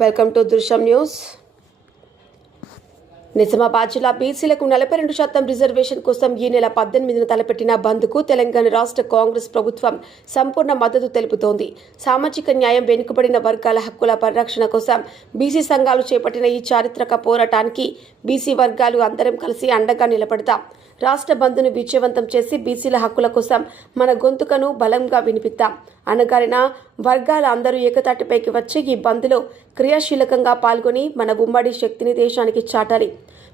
Welcome to Drishyam news Nizamabad జిల్లా బీసీలకు నలభై రెండు శాతం రిజర్వేషన్ కోసం ఈ నెల పద్దెనిమిదిన తలపెట్టిన బంద్కు తెలంగాణ రాష్ట్ర కాంగ్రెస్ ప్రభుత్వం సంపూర్ణ మద్దతు తెలుపుతోంది. సామాజిక న్యాయం వెనుకబడిన వర్గాల హక్కుల పరిరక్షణ కోసం బీసీ సంఘాలు చేపట్టిన ఈ చారిత్రక పోరాటానికి బీసీ వర్గాలు అందరం కలిసి అండగా నిలబడతాం. రాష్ట్ర బంద్ను విజయవంతం చేసి బీసీల హక్కుల కోసం మన గొంతుకను బలంగా వినిపిద్దాం అనగారిన వర్గాల అందరూ ఏకతాటిపైకి వచ్చి ఈ బంద్లో క్రియాశీలకంగా పాల్గొని మన ఉమ్మడి శక్తిని దేశానికి చాటాలి.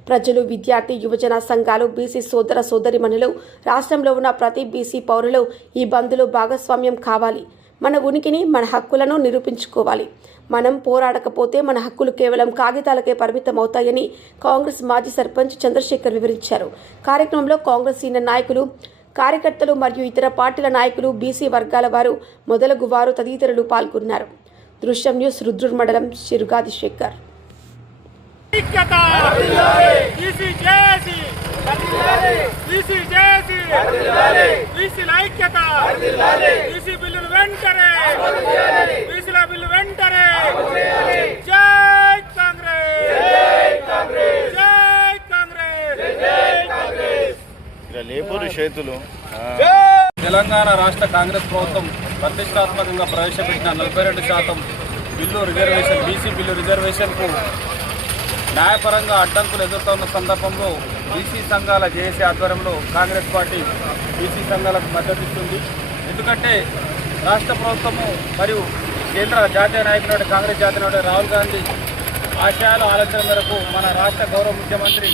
ప్రజలు విద్యార్థి యువజన సంఘాలు బీసీ సోదర సోదరిమణులు రాష్ట్రంలో ఉన్న ప్రతి బీసీ పౌరులు ఈ బంద్లో భాగస్వామ్యం కావాలి. మన ఉనికిని మన హక్కులను నిరూపించుకోవాలి. మనం పోరాడకపోతే మన హక్కులు కేవలం కాగితాలకే పరిమితం అవుతాయని కాంగ్రెస్ మాజీ సర్పంచ్ చంద్రశేఖర్ వివరించారు. కార్యక్రమంలో కాంగ్రెస్ సీనియర్ నాయకులు కార్యకర్తలు మరియు ఇతర పార్టీల నాయకులు బీసీ వర్గాల వారు మొదలగు వారు తదితరులు పాల్గొన్నారు. దృశ్యం న్యూస్ రుద్రుడ్ మండలం శిరుగాది శేఖర్ బిల్లులు వెంటనే! బీసీల బిల్లు వెంటనే! జై కాంగ్రెస్! జై కాంగ్రెస్! ఇలా లేపురు చేతులు. తెలంగాణ రాష్ట్ర కాంగ్రెస్ ప్రభుత్వం ప్రతిష్టాత్మకంగా ప్రవేశపెట్టిన నలభై రెండు శాతం బిల్లు రిజర్వేషన్ బీసీ బిల్లు రిజర్వేషన్కు న్యాయపరంగా అడ్డంకులు ఎదుర్కొన్న సందర్భంలో బీసీ సంఘాల జేఏసీ ఆధ్వర్యంలో కాంగ్రెస్ పార్టీ బీసీ సంఘాలకు మద్దతు ఇస్తుంది. ఎందుకంటే రాష్ట్ర ప్రభుత్వము మరియు కేంద్ర జాతీయ నాయకుడు కాంగ్రెస్ జాతీయ నాయకుడు రాహుల్ గాంధీ ఆశయాల ఆలోచన మేరకు మన రాష్ట్ర గౌరవ ముఖ్యమంత్రి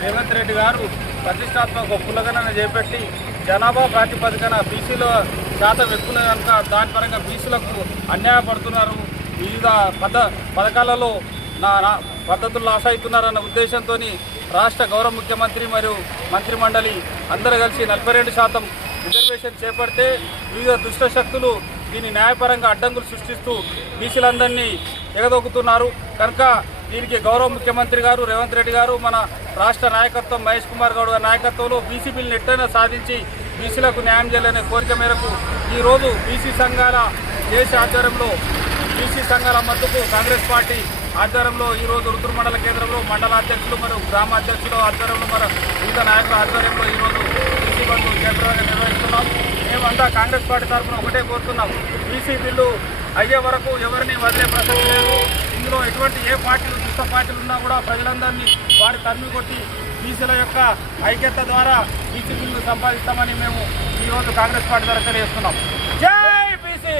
రేవంత్ రెడ్డి గారు ప్రతిష్టాత్మక కులగణన చేపట్టి జనాభా ప్రాతిపదికన బీసీలో శాతం ఎక్కువ కనుక దాని పరంగా బీసీలకు అన్యాయపడుతున్నారు వివిధ పద పథకాలలో నా నా- పద్ధతులు లాస్ అవుతున్నారన్న ఉద్దేశంతో రాష్ట్ర గౌరవ ముఖ్యమంత్రి మరియు మంత్రిమండలి అందరూ కలిసి నలభై రెండు శాతం రిజర్వేషన్ చేపడితే వివిధ దుష్ట శక్తులు దీన్ని న్యాయపరంగా అడ్డంకులు సృష్టిస్తూ బీసీలందరినీ ఎగదొక్కుతున్నారు కనుక దీనికి గౌరవ ముఖ్యమంత్రి గారు రేవంత్ రెడ్డి గారు మన రాష్ట్ర నాయకత్వం మహేష్ కుమార్ గౌడ్ గారి నాయకత్వంలో బీసీ బిల్లును ఎట్టైనా సాధించి బీసీలకు న్యాయం చేయాలనే కోరిక మేరకు ఈరోజు బీసీ సంఘాల దేశ ఆధ్వర్యంలో బీసీ సంఘాల మద్దతు కాంగ్రెస్ పార్టీ ఆధ్వర్యంలో ఈరోజు రోజు రుతురు మండల కేంద్రంలో మండల అధ్యక్షులు మరియు గ్రామ అధ్యక్షులు ఆధ్వర్యంలో మరి వివిధ నాయకుల ఆధ్వర్యంలో ఈ రోజు బీసీ బంధు కేంద్రంగా నిర్వహిస్తున్నాం. మేమంతా కాంగ్రెస్ పార్టీ తరఫున ఒకటే కోరుతున్నాం. బీసీ బిల్లు అయ్యే వరకు ఎవరిని వదిలే ప్రసక్తి లేదు. పార్టీలు దుష్ట పార్టీలు ఉన్నా కూడా ప్రజలందరినీ వారి తరిమి కొట్టి బీసీల యొక్క ఐక్యత ద్వారా బీసీ బిల్లు సంపాదిస్తామని మేము ఈ రోజు కాంగ్రెస్ పార్టీ ద్వారా తెలియజేస్తున్నాం. జై బీసీ!